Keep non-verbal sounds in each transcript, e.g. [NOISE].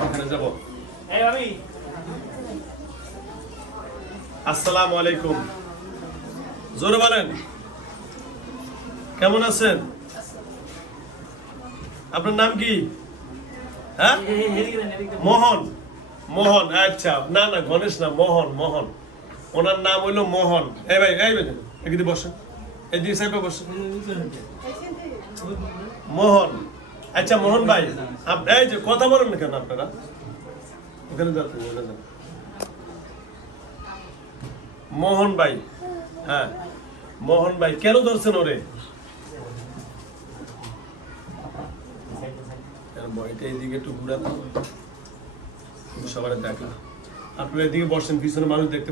ওখানে যাব। আসসালামু আলাইকুম। জোরে বলেন। কেমন আছেন? আপনার নাম কি? হ্যাঁ? মোহন। মোহন আচ্ছা। না না গণেশ না মোহন মোহন। ওনার নাম হইল মোহন। এই ভাই এই ভাই এদিকে বসেন। এদিকে সাহেব বসেন। মোহন। আচ্ছা মোহন ভাই এই যে কথা বলেন না কেন আপনারা? ওখানে যাচ্ছেন মোহন ভাই হ্যাঁ মোহন ভাই, কেন ধরছেন ওরে? একটু এদিকে বসেন মানুষ দেখতে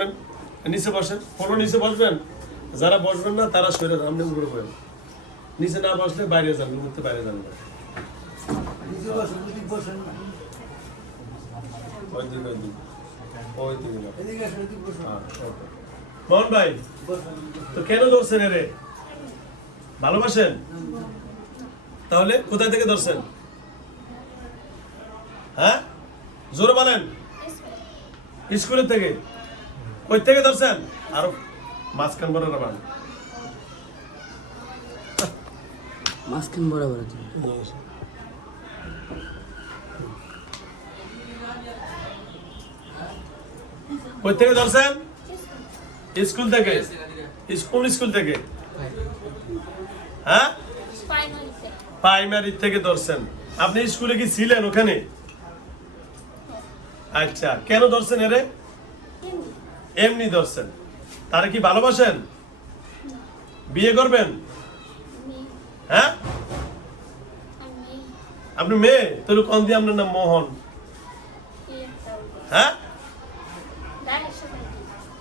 না। নিচে বসেন নিচে বসবেন। যারা বসবেন না, তারা শরীরে সামনে উপরে বসেন। নিচে না বসলে বাইরে যান মুহূর্তে বাইরে যান না। হ্যাঁ। মোহন ভাই তো কেন ধরছেন এরে? ভালোবাসেন? তাহলে কোথায় থেকে ধরছেন? হ্যাঁ? জোরে বলেন। স্কুলের থেকে। কই থেকে ধরছেন? আরও মাঝখান বড় রাবান। মাঝখান বরাবর আছে। কই থেকে ধরছেন? স্কুল থেকে? কোন স্কুল থেকে? হ্যাঁ? প্রাইমারি থেকে ধরছেন। আপনি স্কুলে কি ছিলেন ওখানে? আচ্ছা কেন ধরছেন এরে? এমনি ধরছেন। তারা কি ভালোবাসেন? বিয়ে করবেন? হ্যাঁ? আপনি মেয়ে? তোর কন দিয়ে আপনার নাম মোহন? হ্যাঁ?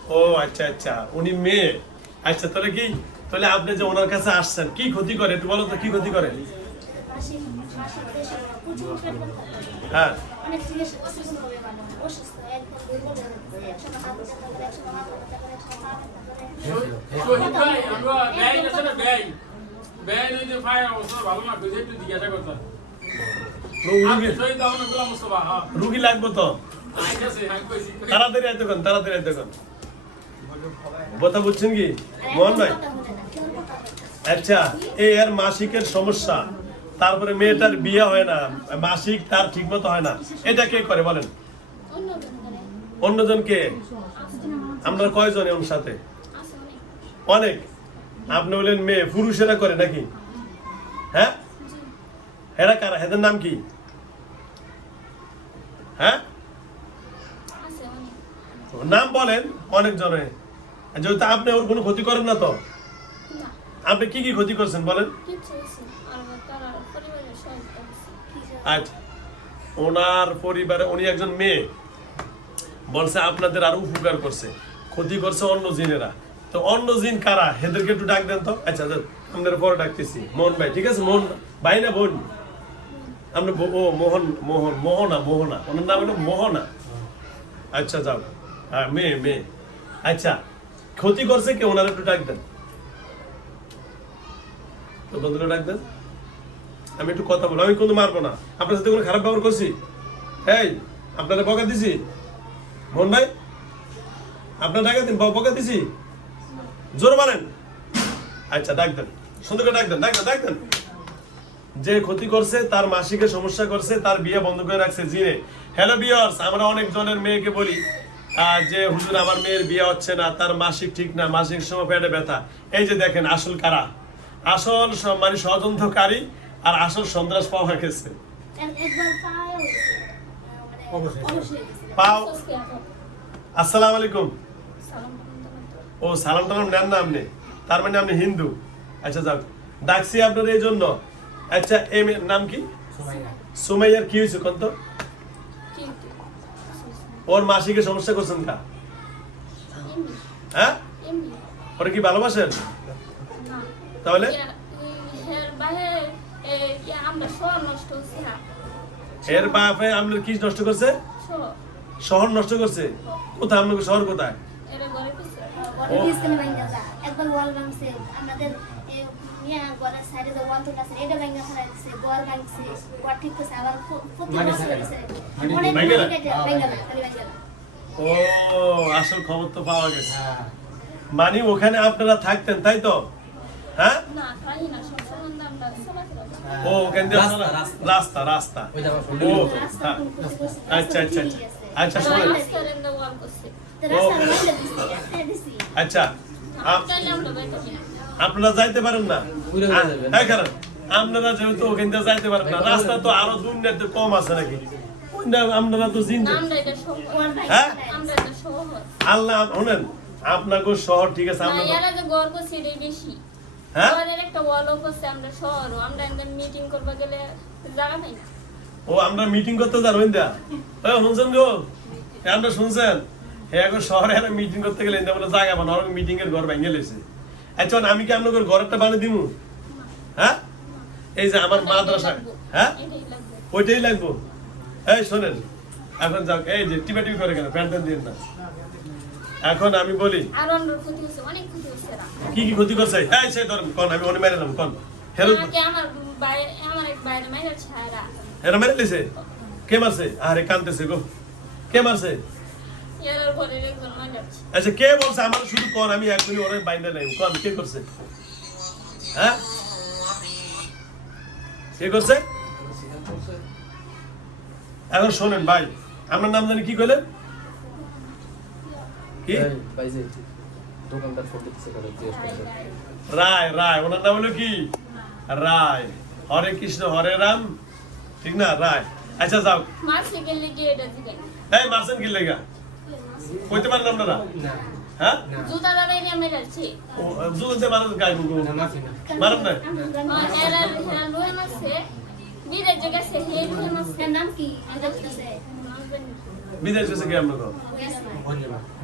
ও আচ্ছা আচ্ছা। উনি মেয়ে। আচ্ছা তাহলে কি? তাহলে আপনি যে ওনার কাছে আসছেন, কি ক্ষতি করে? একটু বলো তো, কি ক্ষতি করে? হ্যাঁ। ব্যয় ব্যয় যদি ফায়ার অবস্থা ভালো না বুঝে একটু জিজ্ঞাসা করতাম রুগী- হ্যাঁ। লাগবো তো? আমি কইছি। তাড়াতাড়ি তাড়াতাড়ি কথা বুঝছেন কি? মোহন ভাই আচ্ছা এই এর মাসিকের সমস্যা। তারপরে মেয়েটার বিয়ে হয় না মাসিক তার ঠিক মতো হয় না। এটা কে করে বলেন? অন্য অন্যজন কে? আমরা কয়জন ওর সাথে? অনেক। আপনি বললেন মেয়ে পুরুষেরা করে নাকি? হ্যাঁ? হেরা কারা? হেদের নাম কি? হ্যাঁ? নাম বলেন অনেক জনে। যেহেতু আপনি ওর কোনো ক্ষতি করেন না তো? আপনি কি কি ক্ষতি করছেন বলেন? আচ্ছা। ওনার পরিবারে উনি একজন মেয়ে। বলছে আপনাদের আরও উপকার করছে। ক্ষতি করছে অন্য জিনেরা। তো অন্য জিন কারা? হেদেরকে একটু ডাক দেন তো। আচ্ছা আপনাদের পরে ডাকতেছি। মোহন ভাই, ঠিক আছে? মোহন ভাই না বোন? আমরা ও, মোহন মোহন, মোহনা মোহনা। ওনার নাম হলো মোহনা। আচ্ছা যাও। হ্যাঁ মেয়ে মেয়ে। আচ্ছা ক্ষতি করছে কে? ওনার একটু ডাক দেন। তো বন্ধুরা, ডাক দেন। আমি একটু কথা বলব। আমি কিন্তু মারবো না। আপনার সাথে কোনো খারাপ ব্যবহার করছি? এই, আপনারা বকা দিছি? মোহন ভাই, আপনার ডাকা দিন বকা দিছি? জোর মারেন। আচ্ছা ডাক দেন। সুন্দর করে ডাক দেন ডাক দেন ডাক দেন। যে ক্ষতি করছে তার মাসিকে সমস্যা করছে তার বিয়ে বন্ধ করে রাখছে। জিনে হ্যালো বিয়ার্স আমরা অনেক জনের মেয়েকে বলি যে হুজুর আমার মেয়ের বিয়ে হচ্ছে না তার মাসিক ঠিক না মাসিক সময় পেটে ব্যথা। এই যে দেখেন আসল কারা? আসল মানে ষড়যন্ত্রকারী আর আসল সন্ত্রাস পাওয়া গেছে। পাও- আসসালামু আলাইকুম। ও সালাম টালাম নেন না আপনি। তার মানে আপনি হিন্দু। আচ্ছা যাক। ডাকছি আপনার এই জন্য। আচ্ছা এম নাম কি? সুমাইয়ার কি হয়েছে কত ওর মাসিকে সমস্যা করছেন কা? হ্যাঁ? ওরা কি ভালোবাসেন? তাহলে? এর বাপে আপনার কি নষ্ট করছে? শহর। নষ্ট করছে? কোথায়? আপনার শহর কোথায়। একবার ওয়াল ভাঙছে আমাদের এ, সাইডে যে ওয়ান টুন আছে এটা ভেঙে ফেলা দিছে ঘর ভাঙছে ঘর ঠিক করছে আবার ফু- ফুটে মাটি বসে থাকে না। দিছে মাটি অনেক ভেঙে না? মাটি কেটে ভেঙে না খালি ভেঙে না ও আসল খবর তো পাওয়া গেছে। মানে ওখানে আপনারা থাকতেন তাই তো? হ্যাঁ। ও ওখান দিয়ে রাস্তা, রাস্তা। ও হ্যাঁ। আচ্ছা আচ্ছা আচ্ছা। আচ্ছা শোনেন। আচ্ছা আপনারা যাইতে পারেন না। এই কারণ আপনারা যেহেতু ওখান দিয়ে যাইতে পারেন না রাস্তা তো আরও কম আছে নাকি? আপনারা তো ভাই হ্যাঁ? আল্লাহ শুনেন আপনাকে শহর ঠিক আছে আপনার হ্যাঁ? ও আমরা মিটিং করতে যাবেন দা শুনছেন গো? আমরা শুনছেন? এখন শহরে একটা মিটিং করতে গেলে এদের বলে জায়গা বানা মিটিং এর ঘর ভেঙে লেছে। আচ্ছা আমি কি আপনাদের ঘরটা বানিয়ে দিমু? হ্যাঁ? এই যে আমার মাদ্রাসা হ্যাঁ? ওইটাই লাগবো। এই শোনেন এখন যাও এই যে টিপা টিপি করে কেন প্যান্ট দিয়ে না। এখন আমি বলি এরা। কি কি ক্ষতি করছে? এই সেই ধরেন কোন আমি অনেক মেরে নেব কোন? হেরো হেরো মেরে লিছে কে মারছে? আরে কানতেছে গো। কে মারছে এরার ঘরে একজন মাইরা আচ্ছা কে বলছে আমার শুধু কোন আমি এখনই ওরে বাইন্দা নাই। কোন কে করছে? হ্যাঁ? কে করছে? এখন শোনেন ভাই আমার নাম জানি কি কইলেন? কি? দোকানদার ফোন দিচ্ছে করে। রায় রায় ওনার নাম হলো কি? রায়। হরে কৃষ্ণ হরে রাম। ঠিক না? রায়। আচ্ছা যাও। মারছে গেলে গিয়ে এটা দিলেন এই মারছেন কি লেগা কইতে পারেন আপনারা না, হ্যাঁ? জুতা দাঁড়াই নিয়ে জুলতে মারেন গুগু না, না। এরা এরা লোয়ে মারছে বিদেশ জায়গা সে হে লোয়ে মারছে নাম কি? বিদেশ গেছে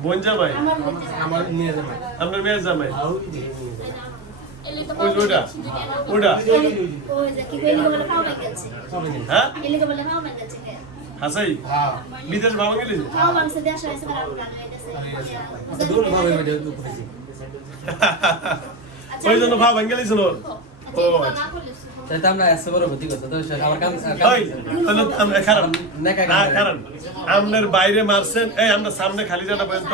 বোন জামাই। আমার আমার নিয়ে আপনার মেয়ের জামাই? তো ওই যাবে। হ্যাঁ? হাসাই? হ্যাঁ। বিদেশ ভাবা গেলি আমরা আচ্ছা। [LAUGHS] ওই জন্য ভাবা কাম করে। খারাপ। আপনার বাইরে মারছেন এই আমরা সামনে খালি জায়গা পর্যন্ত।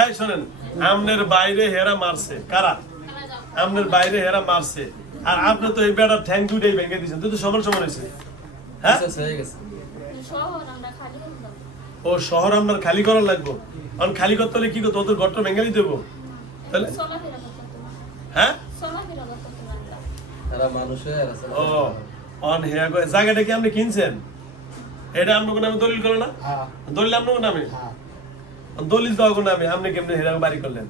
এই শোনেন আমনের বাইরে হেরা মারছে। কারা? আমনের বাইরে হেরা মারছে। আর আপনি তো এই বেড়া ঠ্যাং দুইটাই ভেঙে দিয়েছেন তুই তো সমান সমান হয়েছে হ্যাঁ? খালি হলাম ও শহর আপনার খালি করার লাগবো। কারণ খালি করতে হলে কি করতো ওদের ঘরটা ভেঙে দিতে হব। তাহলে? হ্যাঁ। ও অন হেয়া জায়গাটা কি আপনি কিনছেন? এটা আপনার নামে দলিল করো না? হ্যাঁ, দলিল আপনার নামে? হ্যাঁ। দলিল তো কোনো নামে। আপনি কেমনে হেরা বাড়ি করলেন?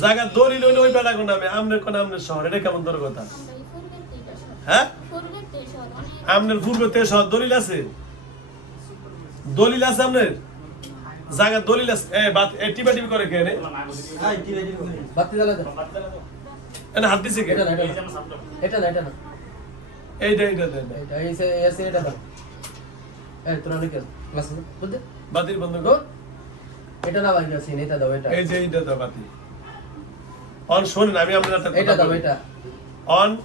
জায়গা দলিল হইলে ওই বেড়া কোন নামে আপনার কোন আপনার শহর? এটা কেমন তোর কথা? হ্যাঁ? আপনার পূর্বে তে শহর দলিল আছে? দলিল আছে আপনার জায়গা দলিল আছে। এ বাত এ টিপা টিপি করে বাতি জ্বালা দাও। এনে হাত দিছে কে? এটা এটা। এটা না, এইটা এইটা এইটা, এইটা। এটা, এই সে- এই আছে, এটা দাও। এই, তোরা বুঝলি? বাতিল বন্ধ। কর। এটা না ভাই আছে এটা দাও এটা। এই যে এইটা দাও বাতিল। অন শোনেন আমি আপনার একটা এটা দাও এটা। অন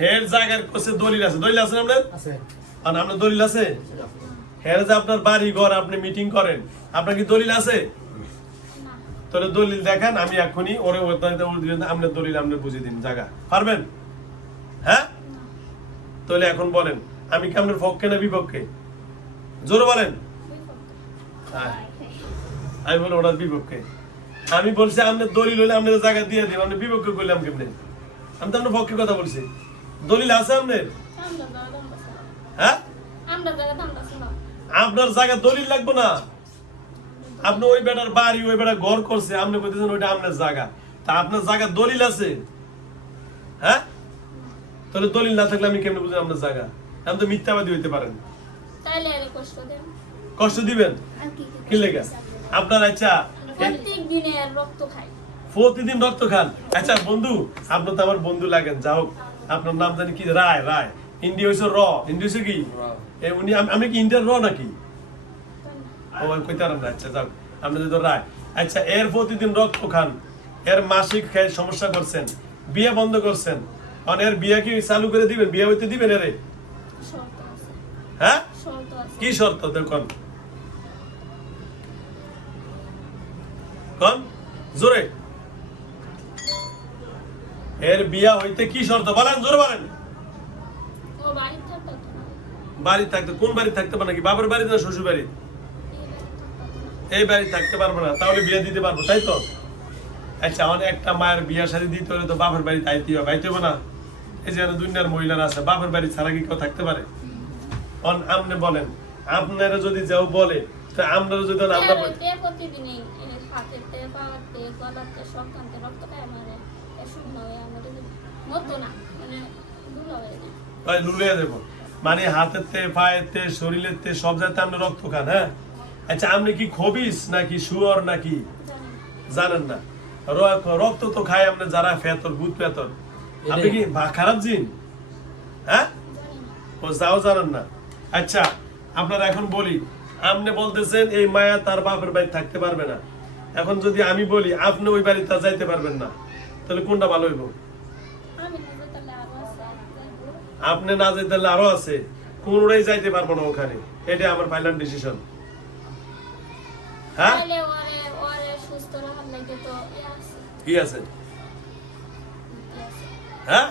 হের জায়গার কোসে দলিল আছে। দলিল আছে আপনার? আছে। আর আপনার দলিল আছে? হের যে আপনার বাড়ি ঘর আপনি মিটিং করেন। আপনার কি দলিল আছে? তাহলে দলিল দেখান আমি এখনই ওরে ওর দিলেন আপনার দলিল আপনি বুঝিয়ে দিন জায়গা। পারবেন? হ্যাঁ? তাহলে এখন বলেন আমি কি আপনার পক্ষে না বিপক্ষে? জোরে বলেন। হ্যাঁ। আমি বলি ওনার বিপক্ষে। আমি বলছি আপনার দলিল হলে আপনার জায়গা দিয়ে দিন আপনি বিপক্ষে করলাম কেমনে? আমি তো আপনার পক্ষে কথা বলছি। দলিল আছে আপনার? হ্যাঁ? আপনার জায়গা দলিল লাগবে না। আপনি ওই বেটার বাড়ি ওই বেটা ঘর করছে আপনি বলতেছেন ওইটা আপনার জায়গা। তা আপনার জায়গা দলিল আছে? হ্যাঁ? তাহলে দলিল না থাকলে আমি কেমনে বুঝলাম আপনার জায়গা? আপনি তো মিথ্যাবাদী হইতে পারেন। কষ্ট দিবেন? কি কি লেগে? আপনার আচ্ছা প্রত্যেক দিনে রক্ত খাই প্রতিদিন রক্ত খান। আচ্ছা বন্ধু আপনি তো আমার বন্ধু লাগেন যা হোক। আপনার নাম জানি কি? রায় রায়। হয়েছে র। হয়েছে কি? উনি আমি কি ইন্ডিয়ার র নাকি? ও আমি কইতে না আচ্ছা যাক। আপনি যদি রায়। আচ্ছা এর প্রতিদিন রক্ত খান। এর মাসিক খেয়ে সমস্যা করছেন। বিয়ে বন্ধ করছেন। অন এর বিয়ে কি চালু করে দিবেন? বিয়ে হইতে দিবেন এরে? শর্ত হ্যাঁ? কি শর্ত? দেখুন। কন জোরে। এর বিয়া হইতে কি শর্ত? বলেন জোরে বলেন। বাড়ি থাকতো কোন বাড়ি থাকতে পারে নাকি? বাবার বাড়ি না শ্বশুর বাড়ি? এই বাড়ি থাকতো পারব না তাহলে বিয়ে দিতে পারব তাই তো? আচ্ছা অনেক একটা মায়ের বিয়া শাদী দিতে হলে তো বাপের বাড়ি তাইতে হবে ভাইতে হবে না? এই যে দুনিয়ার মহিলারা আছে বাপের বাড়ি ছাড়া কি কেউ থাকতে পারে? অন আপনি বলেন আপনারা যদি যাও বলে তো আমরা যদি আমরা তে পাতে গলাতে সবখানতে রক্ত শুকনো হয়ে আমাদের মতো না মানে ধুলো হয়ে যায় ওই লুলিয়ে দেবো। মানে হাতেতে পায়েতে শরীরেতে সব জায়গাতে আপনি রক্ত খান হ্যাঁ? আচ্ছা আপনি কি খবিস নাকি শুয়র নাকি? জানেন না। রক্ত তো খায় আপনি যারা ফেতর ভূত ফেতর। আপনি কি খারাপ জিন? হ্যাঁ? ও যাও জানেন না। আচ্ছা আপনারা এখন বলি আপনি বলতেছেন এই মায়া তার বাপের বাড়ি থাকতে পারবে না। এখন যদি আমি বলি আপনি ওই বাড়িতে যাইতে পারবেন না তাহলে কোনটা ভালো হইব। আপনি না যেতে তাহলে আরও আছে কোনোটাই যাইতে পারব না ওখানে। এটা আমার ফাইনাল ডিসিশন হ্যাঁ? আছে। কি আছে? হ্যাঁ?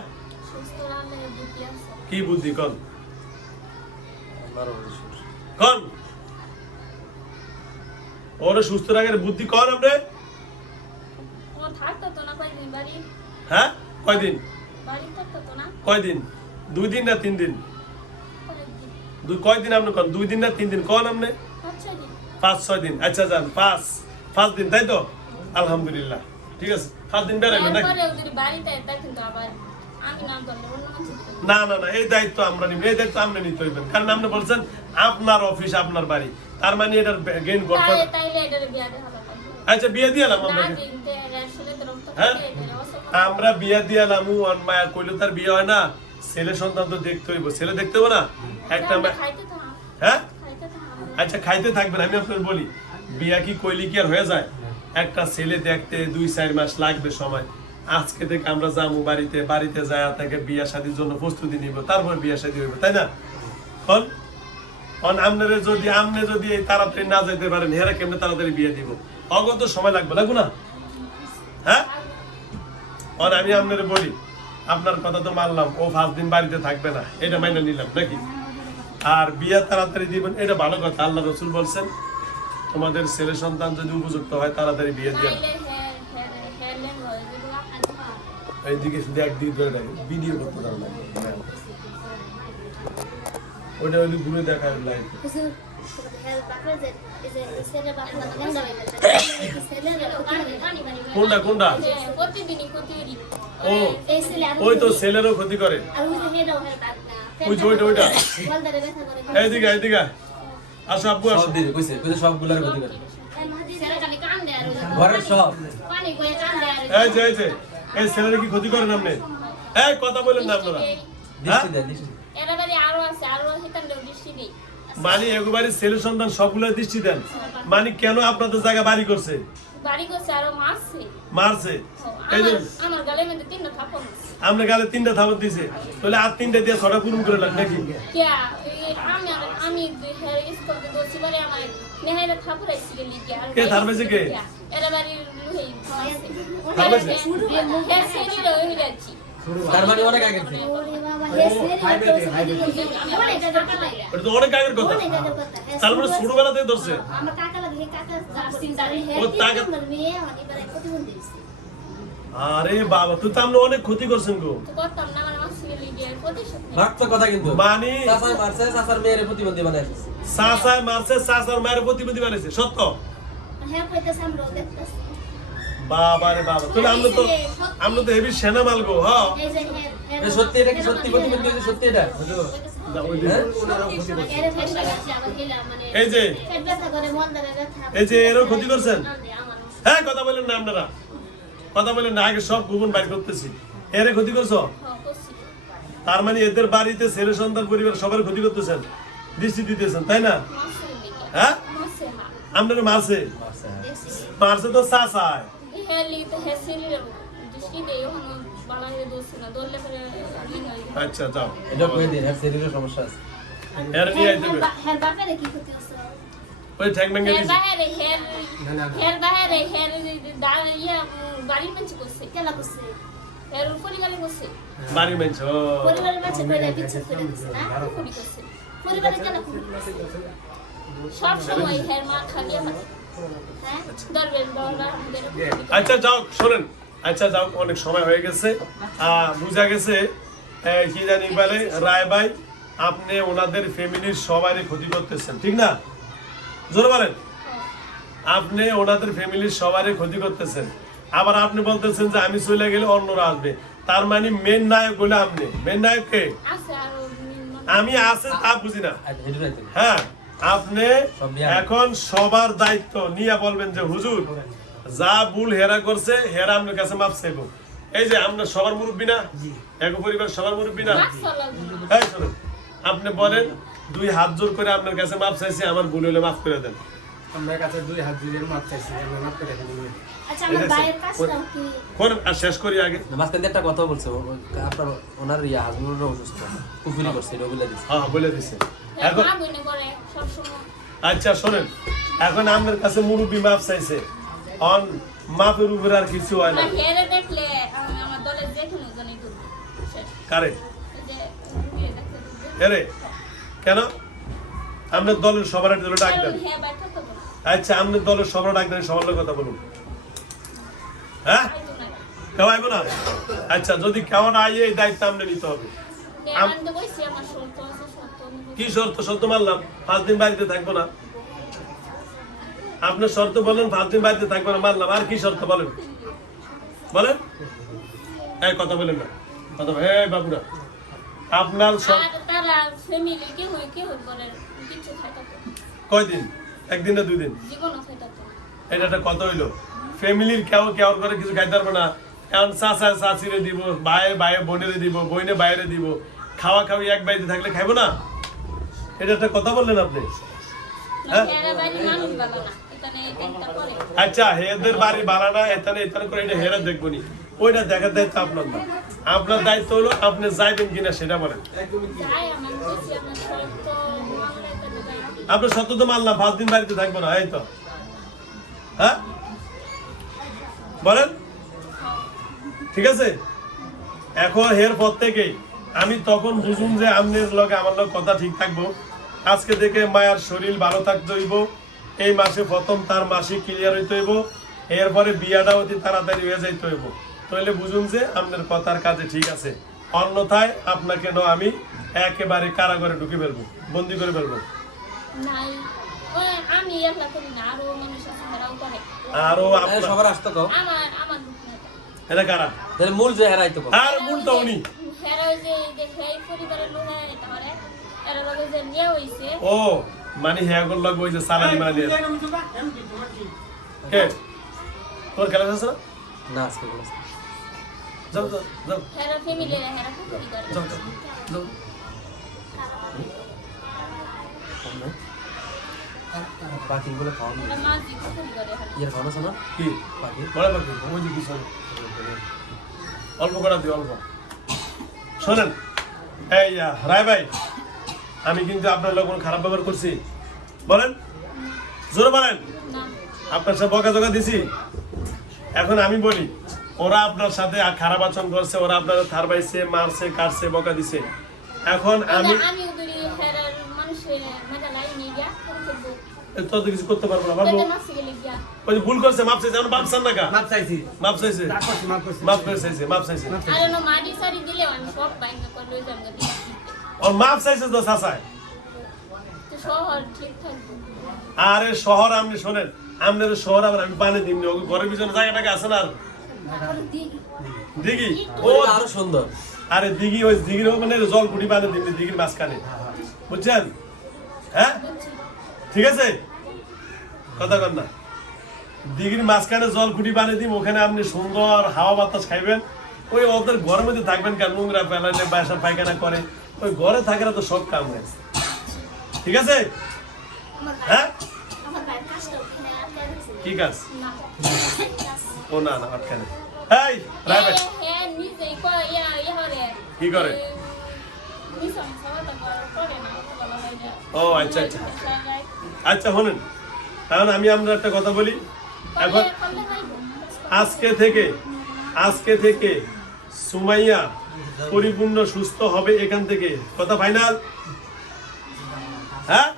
কি বুদ্ধি? কন। কন। ওরে সুস্থ রাখার বুদ্ধি কয়দিন বাড়ি? হ্যাঁ? কয়দিন? কয়দিন? দুই দিন না তিন দিন? দুই কয়দিন আপনি কন? দুই দিন না তিন দিন? কন আপনি? পাঁচ ছয় দিন। আচ্ছা যান পাঁচ। পাঁচ দিন তাই তো? আলহামদুলিল্লাহ। ঠিক আছে। পাঁচ দিন বেড়াইবেন নাকি? না। না না এই দায়িত্ব আমরা নিব এই দায়িত্ব আপনি নিতে হইবেন। কারণ আপনি বলছেন আপনার অফিস আপনার বাড়ি। তার মানে এটার গেইন করতে তাহলে তাইলে এটার বিয়া দেখা লাগবে আচ্ছা বিয়ে রক্ত হ্যাঁ? এটার অসুখ আমরা বিয়ে দিয়ালাম অন মায়া কইলে তার বিয়ে হয় না। ছেলে সন্তান তো দেখতে হইব। ছেলে দেখতে হবে না? একটা হ্যাঁ? আচ্ছা খাইতে থাকবেন আমি আপনার বলি। বিয়া কি কইলি কি আর হয়ে যায়? একটা ছেলে দেখতে দুই চার মাস লাগবে সময়। আজকে থেকে আমরা যাব বাড়িতে বাড়িতে যায় তাকে বিয়া শাদির জন্য প্রস্তুতি নিব তারপর বিয়া শাদী হইব তাই না? কন আপনারা যদি আপনি যদি তাড়াতাড়ি না যেতে পারেন, হেরা কেমনে তাড়াতাড়ি বিয়ে দিব? অগত সময় লাগবে লাগবে না হ্যাঁ? আর আমি আপনার বলি, আপনার কথা তো মানলাম, ও পাঁচ দিন বাড়িতে থাকবে না, এটা মাইনে নিলাম, নাকি? আর বিয়ে তাড়াতাড়ি দিবেন, এটা ভালো কথা, আল্লাহ রসুল বলছেন, তোমাদের ছেলে সন্তান যদি উপযুক্ত হয়, তাড়াতাড়ি বিয়ে দিয়ে এইদিকে শুধু একদিকে ধরে থাকে ভিডিও করতে দাও ওটা হইলে ঘুরে দেখা লাইফ কোনটা কোনটা? প্রতিদিনই ও ওই তো ছেলেরও ক্ষতি করে। ওই ওইটা ওইটা। এইদিকে এইদিকে। আসো আব্বু আসো। সব দিদি কইছে কইছে সবগুলার ক্ষতি করে। ঘরের সব। এই যে এই যে এই ছেলের কি ক্ষতি করেন আপনি? এই কথা বলেন না আপনারা। মানে একবারে ছেলে সন্তান সবগুলো দৃষ্টি দেন মানে কেন আপনাদের জায়গা বাড়ি করছে বাড়ি করছে আরও মারছে আমার তিনটা থাপড় দিছে তাহলে আর তিনটা দিয়ে ছটা পূরণ করে লাগ নাকি কে থাপড়াইছে কে? হ্যাঁ তার মানে অনেক আগে থেকে। অনেক আগের কথা তার মানে ছোটবেলা থেকে ধরছে আরে বাবা তুই তো আমরা অনেক ক্ষতি করছেন গো। কথা কিন্তু। মানে মারছে মেয়ের প্রতিবন্ধী মারছে মায়ের বানাইছে সত্য? বাবা রে বাবা। তাহলে আমরা তো আমরা তো হেভি সেনা মাল গো হ্যাঁ সত্যি এটা কি সত্যি? প্রতিবন্ধী সত্যি এটা? হ্যাঁ? এই যে। এই যে এরও ক্ষতি করছেন? হ্যাঁ কথা বলেন না আপনারা। কথা বলেন না আগে সব গোপন বাইর করতেছি। এরে ক্ষতি করছ? তার মানে এদের বাড়িতে ছেলে সন্তান পরিবার সবার ক্ষতি করতেছেন? দৃষ্টি দিতেছেন তাই না? হ্যাঁ? আপনারা মারছে? মারছে। তো চাষায় আচ্ছা যাও এটা কই দিন হ্যাঁ সমস্যা আছে নিয়ে আইতে হবে কি করতে ওই ঠ্যাং ভেঙে হেয়ার বাহারে হেয়ার হেয়ার বাহারে হেয়ার দা ইয়া বাড়ির পেঞ্চি করছে কেলা করছে হেয়ার উপরি গালে করছে বাড়ি মেনছ পরিবারের মাঝে কইরা বিচ্ছেদ করে দিছে না উপরি পরিবারে কেলা করছে সব সময় হেয়ার মা খালি আমার হ্যাঁ? আচ্ছা যাও শোনেন। আচ্ছা যাও অনেক সময় হয়ে গেছে। আহ, বুঝা গেছে কি জানি বলে রায় ভাই আপনি ওনাদের ফ্যামিলির সবারই ক্ষতি করতেছেন ঠিক না? জোরে বলেন। আপনি ওনাদের ফ্যামিলির সবারই ক্ষতি করতেছেন। আবার আপনি বলতেছেন যে আমি চলে গেলে অন্যরা আসবে। তার মানে মেন নায়ক হলে আপনি। মেন নায়ক কে? আমি আছে তা বুঝি না। যাইতে হ্যাঁ। আপনি এখন সবার দায়িত্ব নিয়ে বলবেন যে হুজুর যা ভুল হেরা করছে হেরা আপনার কাছে মাপ চাইব। এই যে আমরা সবার মুরব্বী না? এক পরিবার সবার মুরব্বী না? এই শোনেন আপনি বলেন দুই হাত জোর করে আপনার কাছে মাপ চাইছি আমার ভুল হলে মাফ করে দেন। আপনার কাছে দুই হাত জোর মাপ চাইছি আমরা মাফ করে দিই আচ্ছা আমার শেষ করি আগে? মাঝখান একটা কথা বলছে আপনার ওনার ইয়া হাজবেন্ডও অসুস্থ। কুফুরি করছে এটা বলে দিচ্ছে হ্যাঁ বলে এখন মা বইনে করে সব সময় আচ্ছা শোনেন। এখন আপনার কাছে মুরব্বী মাপ চাইছে। অন মাপের উপরে আর কিছু হয় না। হেয়ারে দেখলে আমি আমার দলের যে কোনো জনই কারে? এরে কেন? আপনার দলের সবার ডাক দেন। আচ্ছা আপনার দলের সবার ডাক দেন সবার কথা বলুন। হ্যাঁ? আইতো না? আচ্ছা যদি কেউ না আইয়ে এই দায়িত্ব আপনি নিতে হবে। কি শর্ত শর্ত মানলাম। পাঁচ দিন বাড়িতে থাকব না। আপনার শর্ত বলেন পাঁচ দিন বাড়িতে থাকব না মানলাম। আর কি শর্ত বলেন? বলেন? এই কথা বলেন না। কথা হে বাবুরা আপনার কয়দিন? একদিন না দুই দিন? এটা একটা কথা হইল। ফ্যামিলির কেউ কেউ করে কিছু খাইতে পারবে না। কারণ চাচা, চাচিরে দিব ভাইয়ে ভাইয়ে বোনেরে দিব, বইনে বাইরে দিব। খাওয়া খাওয়ি এক বাড়িতে থাকলে খাইবো না? এটা একটা কথা বললেন আপনি? হ্যাঁ? আচ্ছা হেদের বাড়ি বাড়ানা এখানে এখানে করে এটা হেরা দেখব নি। ওইটা দেখার দায়িত্ব আপনার না। আপনার দায়িত্ব হলো আপনি যাইবেন কিনা সেটা বলেন। আপনার সত্য তো মানলাম পাঁচ দিন বাড়িতে থাকব না, এই তো। হ্যাঁ? বলেন? ঠিক আছে? এখন হের পর থেকেই আমি তখন বুঝুন যে আপনার লগে আমার লগে কথা ঠিক থাকব। আজকে থেকে মায়ার শরীর ভালো থাকতে হইব। এই মাসে প্রথম তার মাসিক ক্লিয়ার হইতে হইব। এরপরে বিয়াটা অতি তাড়াতাড়ি হয়ে যাইতে হইব। তাহলে বুঝুন যে আপনার কথার কাজে ঠিক আছে। অন্যথায় আপনাকে ন আমি একেবারে কারাগারে ঢুকে ফেলব, বন্দি করে ফেলব। আমি একলা করি না আরও মানুষ আছে হেরাও করে। আরও সবার আসতে কও। আমার আমার দুঃখ কারা? তাহলে মূল যে হেরাইতে কও। আর মূলটা উনি। হেরা ওই যে দেখে এই পরিবারের লোক হেরা যেতে পারে। এরা লগে যে নিয়ে হইছে। ও মানে হ্যাঁ গোল লাগবে ওই যে সালামি মানে কে? তোর খেলা আছে না? আজকে বলেছে যাও যাও যাও। হেরা ফ্যামিলি হেরা যাও যাও, যাও বাকি বলে করে খাওয়ানো। আছে কি বাকি বড় বাকি ওই যে কিছু অল্প করা দিও অল্প শোনেন এই রায় ভাই আমি কিন্তু আপনার লোক খারাপ ব্যবহার করছি বলেন জোরে বলেন আপনার সাথে বকা জকা দিছি এখন আমি বলি ওরা আপনার সাথে খারাপ আচরণ করছে ওরা আপনার থার বাইছে মারছে কাটছে বকা দিছে এখন আমি আমি আমি ওদের হেরার মানুষের মেটা লাই নিয়ে গিয়া করে ফেলব তো তো কিছু করতে পারব না পারব পেটে মাসি গেলে গিয়া। ওই ভুল করছে মাপ চাইছে আমার বাপ না কা মাপ চাইছি। মাপ চাইছে। মাপ করছি মাপ চাইছে। মাপ চাইছে আর না মাটি সারি দিলেও আমি সব বাইক করে লই যাব দিয়া মাপ চাইছে তো চাচায়। তো শহর ঠিক থাকব। আরে শহর আপনি শোনেন আপনার শহর আবার আমি পানি দিমনি ওকে ঘরের পিছনে জায়গাটাকে আছে না আর? দিঘি। ও আরও সুন্দর। আরে দিঘি ওই দিঘির মানে জল কুটি পানি দিমনি দিঘির মাঝখানে। বুঝছেন? হ্যাঁ? ঠিক আছে? কথা কর না। দিঘির মাঝখানে জল খুঁটি পানি দিম ওখানে আপনি সুন্দর হাওয়া বাতাস খাইবেন। ওই ওদের ঘরের মধ্যে থাকবেন কেন? নোংরা ফেলাইলে বাসা পায়খানা করে। ওই ঘরে থাকে না তো সব কাম নেই ঠিক আছে? হ্যাঁ? কি ঠিক আছে কাজ? ও না না আটকে না এই রায় ভাই নিজেই কয় করে কি করে? ও, আচ্ছা, আচ্ছা। আচ্ছা শোনেন তাহলে আমি আমরা একটা কথা বলি। এখন আজকে থেকে আজকে থেকে সুমাইয়া পরিপূর্ণ সুস্থ হবে এখান থেকে। কথা ফাইনাল? হ্যাঁ?